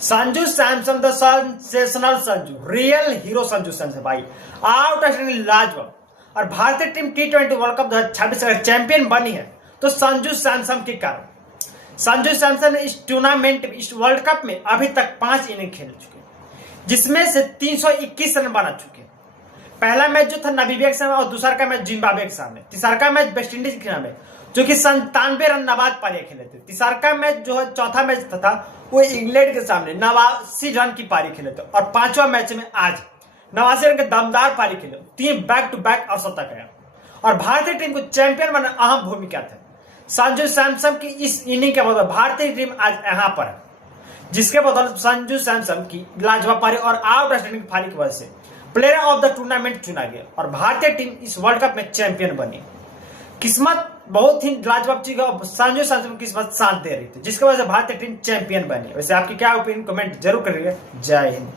Sanju Samson the sensational Sanju, real hero Sanju Samson भाई, out लाजवाब। और भारतीय टीम T20 वर्ल्ड कप 2026 का चैंपियन बनी है तो संजू सैमसन के कारण। संजू सैमसन इस टूर्नामेंट इस वर्ल्ड कप में अभी तक 5 इनिंग खेल चुके हैं, जिसमें से 321 रन बना चुके हैं। पहला मैच जो था नामीबिया के सामने और दूसरा का मैच जिम्बाब्वे के सामने, तीसरा का मैच वेस्ट इंडीज के सामने जो कि 97 रन नवाज पारी खेले थे। तीसरा का मैच जो है चौथा मैच था वो इंग्लैंड के सामने 89 रन की पारी खेले थे। और पांचवा मैच में आज 89 रन के दमदार पारी खेले, 3 बैक टू बैक अर्धशतक है और भारतीय टीम को चैंपियन बनाने अहम भूमिका थे। संजू सैमसन की इस इनिंग के बदौलत भारतीय टीम आज यहाँ पर है, जिसके बदौलत संजू सैमसन की लाजवाब पारी और आउटस्टैंडिंग पारी की वजह से प्लेयर ऑफ द टूर्नामेंट चुना गया और भारतीय टीम इस वर्ल्ड कप में चैंपियन बनी। किस्मत बहुत ही लाजवाब चीज है, संजू सैमसन की किस्मत साथ दे रही थी, जिसकी वजह से भारतीय टीम चैंपियन बनी। वैसे आपकी क्या ओपिनियन कमेंट जरूर करिएगा। जय हिंद।